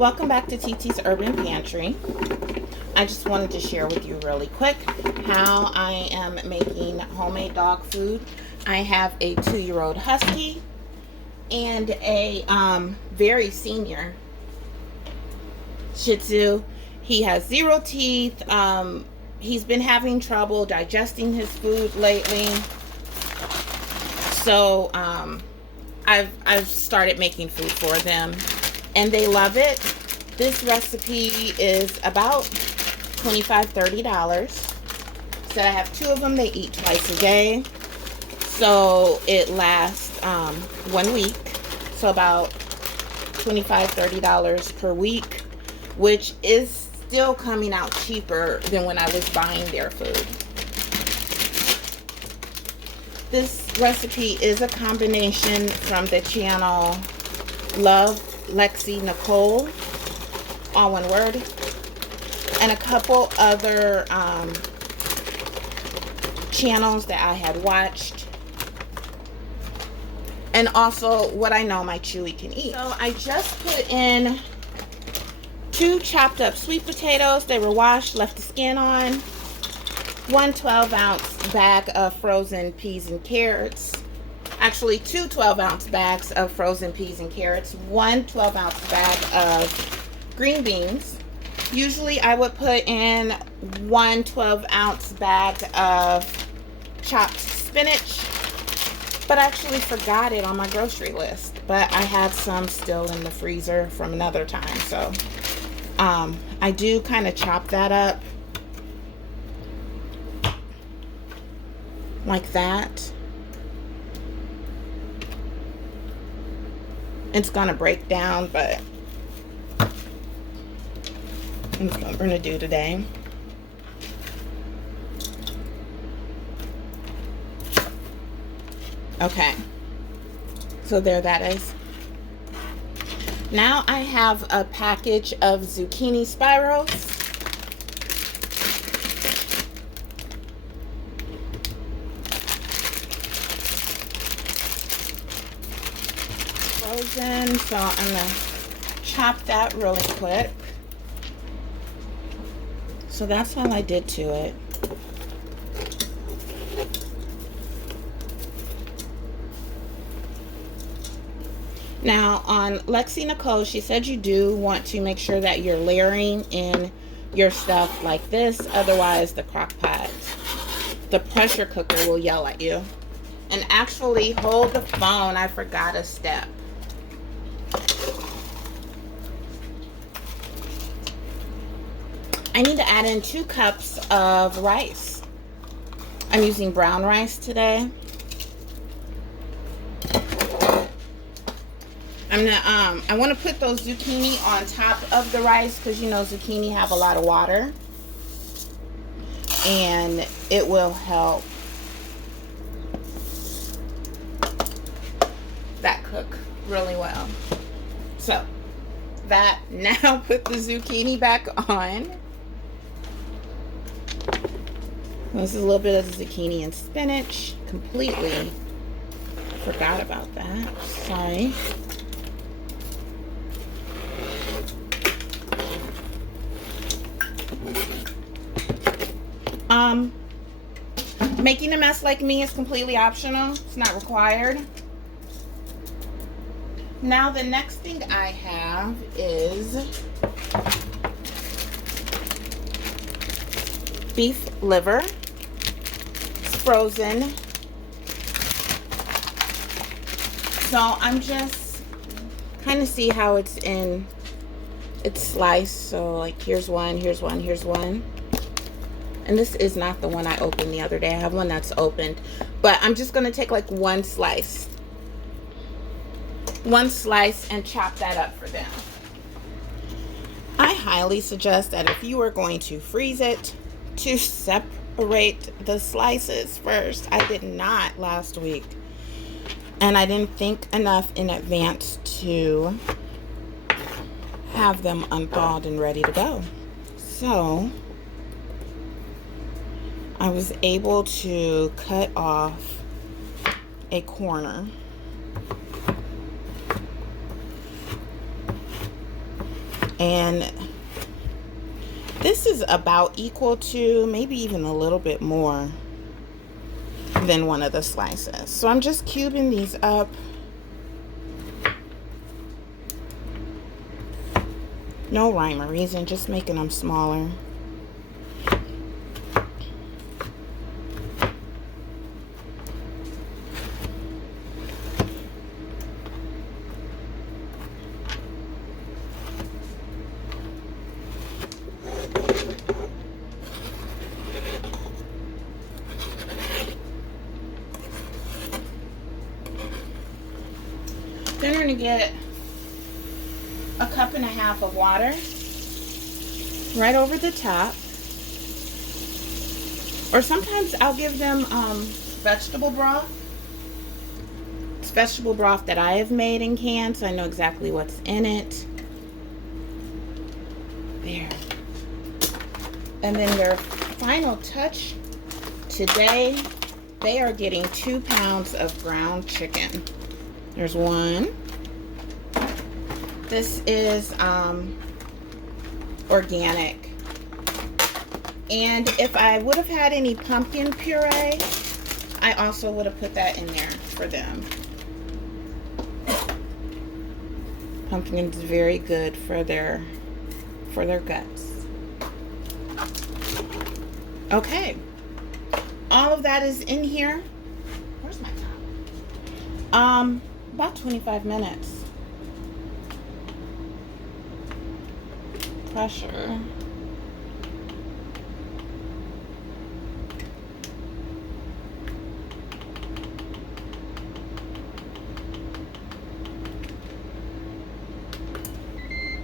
Welcome back to TT's Urban Pantry. I just wanted to share with you really quick how I am making homemade dog food. I have a 2-year-old husky and a very senior Shih Tzu. He has 0 teeth. He's been having trouble digesting his food lately. So I've started making food for them and they love it. This recipe is about $25-$30. So I have 2 of them. They eat twice a day. So it lasts 1 week. So about $25-$30 per week, which is still coming out cheaper than when I was buying their food. This recipe is a combination from the channel Love Lexi Nicole, all one word, and a couple other channels that I had watched, and also what I know my Chewy can eat. So I just put in 2 chopped up sweet potatoes. They were washed, left the skin on. 1 12-ounce bag of frozen peas and carrots. Actually, 2 12-ounce bags of frozen peas and carrots. 1 12-ounce bag of green beans. Usually I would put in 1 12-ounce bag of chopped spinach, but I actually forgot it on my grocery list. But I have some still in the freezer from another time. So I do kind of chop that up like that. It's gonna break down, but that's what I'm gonna do today. Okay, so there that is. Now I have a package of zucchini spirals. Frozen, so I'm gonna chop that really quick. So that's all I did to it. Now on Lexi Nicole, she said you do want to make sure that you're layering in your stuff like this, otherwise the crock pot, the pressure cooker will yell at you. And actually, hold the phone, I forgot a step. I need to add in 2 cups of rice. I'm using brown rice today. I want to put those zucchini on top of the rice because you know zucchini have a lot of water, and it will help that cook really well. So that, now put the zucchini back on. This is a little bit of the zucchini and spinach. Completely forgot about that. Sorry. Making a mess like me is completely optional. It's not required. Now the next thing I have is beef liver. It's frozen. So I'm just kind of see how it's in, it's sliced. So like here's one, here's one, here's one. And this is not the one I opened the other day. I have one that's opened. But I'm just going to take like one slice. One slice and chop that up for them. I highly suggest that if you are going to freeze it, to separate the slices first. I did not last week. And I didn't think enough in advance to have them unthawed and ready to go. So I was able to cut off a corner. And this is about equal to, maybe even a little bit more than one of the slices. So I'm just cubing these up. No rhyme or reason, just making them smaller. Then we're going to get a 1.5 cups of water right over the top. Or sometimes I'll give them vegetable broth. It's vegetable broth that I have made in cans, so I know exactly what's in it. There. And then their final touch today, they are getting 2 pounds of ground chicken. There's one. This is organic. And if I would have had any pumpkin puree, I also would have put that in there for them. Pumpkin is very good for their guts. Okay. All of that is in here. Where's my top? About 25 minutes. Pressure.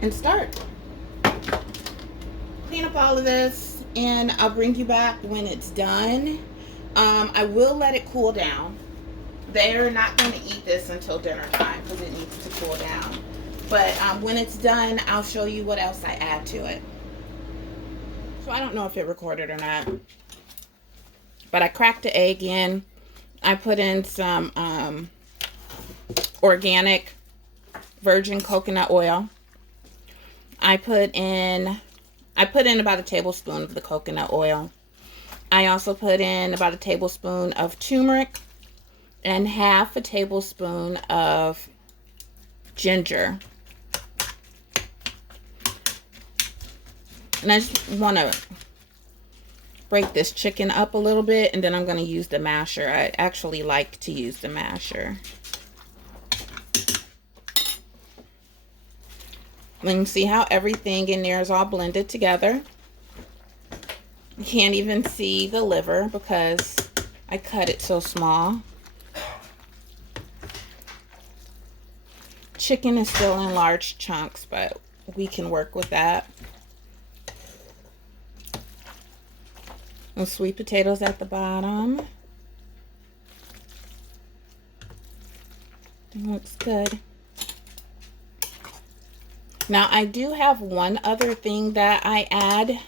And start. Clean up all of this, and I'll bring you back when it's done. I will let it cool down. They're not going to eat this until dinner time because it needs to cool down. But when it's done, I'll show you what else I add to it. So I don't know if it recorded or not, but I cracked the egg in. I put in some organic virgin coconut oil. I put in about a tablespoon of the coconut oil. I also put in about a tablespoon of turmeric and half a tablespoon of ginger. And I just want to break this chicken up a little bit, and then I'm going to use the masher. I actually like to use the masher. You can see how everything in there is all blended together. You can't even see the liver because I cut it so small. Chicken is still in large chunks, but we can work with that. And sweet potatoes at the bottom. It looks good. Now, I do have one other thing that I add.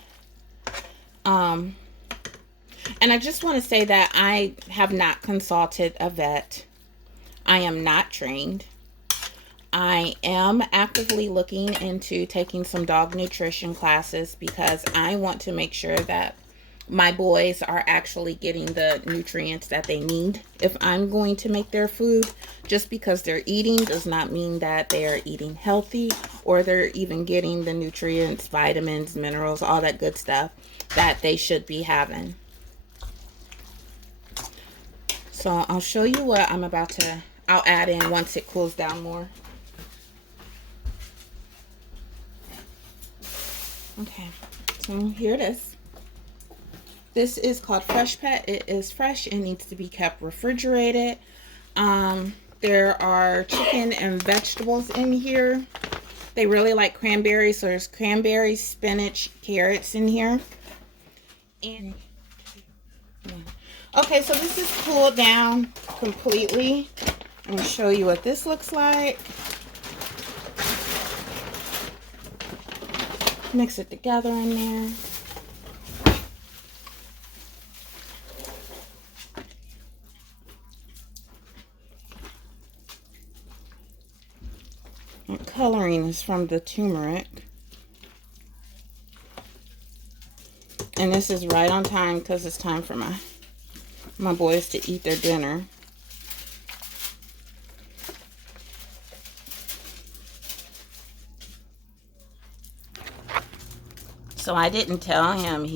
And I just want to say that I have not consulted a vet. I am not trained. I am actively looking into taking some dog nutrition classes because I want to make sure that my boys are actually getting the nutrients that they need. If I'm going to make their food, just because they're eating does not mean that they are eating healthy or they're even getting the nutrients, vitamins, minerals, all that good stuff that they should be having. So I'll show you what I'll add in once it cools down more. Okay, so here it is. This is called Fresh Pet. It is fresh and needs to be kept refrigerated. There are chicken and vegetables in here. They really like cranberries, so there's cranberries, spinach, carrots in here. And okay, so this is cooled down completely. I'm going to show you what this looks like. Mix it together in there. And coloring is from the turmeric. And this is right on time because it's time for my boys to eat their dinner. So I didn't tell him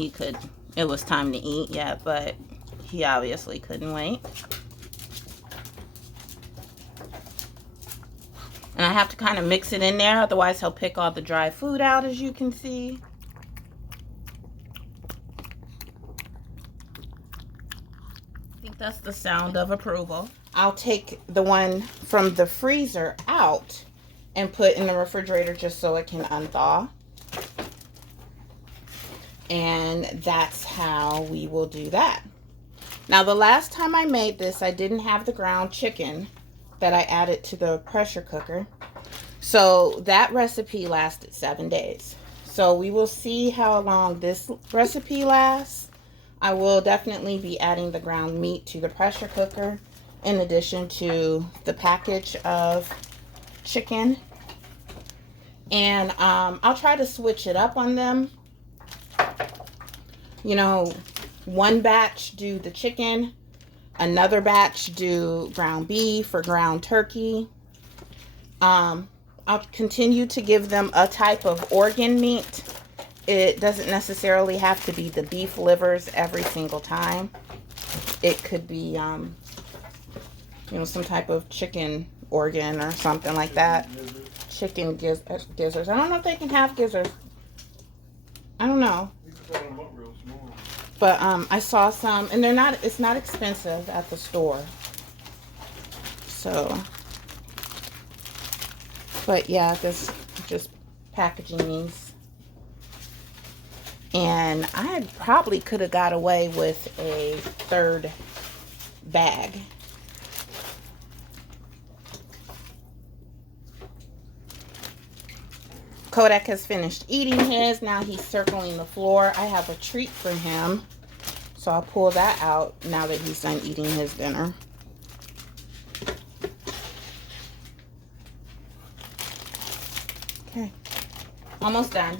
it was time to eat yet, but he obviously couldn't wait. And I have to kind of mix it in there, otherwise he'll pick all the dry food out, as you can see. I think that's the sound of approval. I'll take the one from the freezer out and put in the refrigerator just so it can unthaw. And that's how we will do that. Now, the last time I made this, I didn't have the ground chicken that I added to the pressure cooker. So that recipe lasted 7 days. So we will see how long this recipe lasts. I will definitely be adding the ground meat to the pressure cooker in addition to the package of chicken. And I'll try to switch it up on them. You know, one batch do the chicken, another batch do ground beef or ground turkey. I'll continue to give them a type of organ meat. It doesn't necessarily have to be the beef livers every single time. It could be, you know, some type of chicken organ or something like that. Chicken gizzards. I don't know if they can have gizzards. I don't know. But I saw some, and it's not expensive at the store. So, but yeah, just packaging these. And I probably could have got away with a third bag. Kodak has finished eating his. Now he's circling the floor. I have a treat for him. So I'll pull that out now that he's done eating his dinner. Okay. Almost done.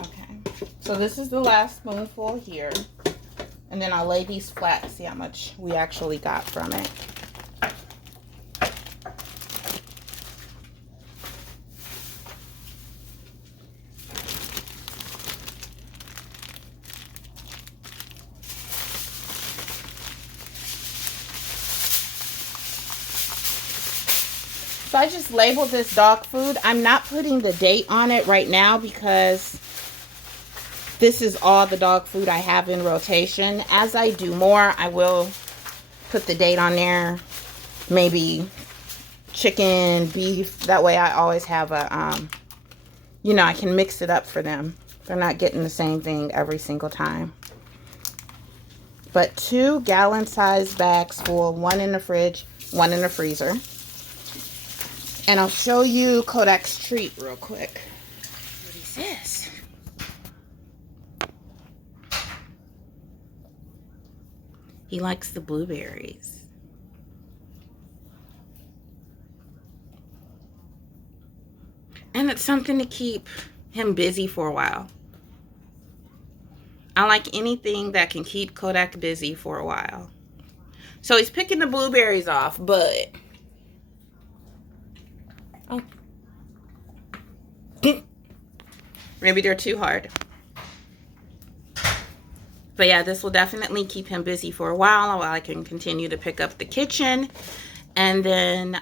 Okay. So this is the last spoonful here. And then I'll lay these flat to see how much we actually got from it. So I just labeled this dog food. I'm not putting the date on it right now because this is all the dog food I have in rotation. As I do more, I will put the date on there. Maybe chicken, beef. That way I always have a, you know, I can mix it up for them. They're not getting the same thing every single time. But 2 gallon-sized bags full, 1 in the fridge, 1 in the freezer. And I'll show you Kodak's treat real quick. What is this? He likes the blueberries. And it's something to keep him busy for a while. I like anything that can keep Kodak busy for a while. So he's picking the blueberries off, but... oh. Maybe they're too hard. But yeah, this will definitely keep him busy for a while I can continue to pick up the kitchen. And then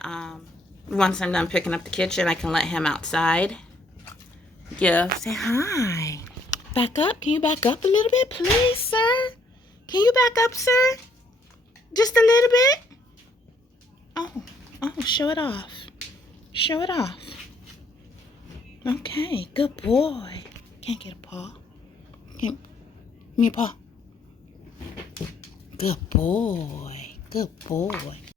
once I'm done picking up the kitchen, I can let him outside. Yeah, say hi. Back up. Can you back up a little bit, please, sir? Can you back up, sir? Just a little bit? Oh, show it off. Show it off. Okay, good boy. Can't get a paw. Give me a paw. Good boy. Good boy.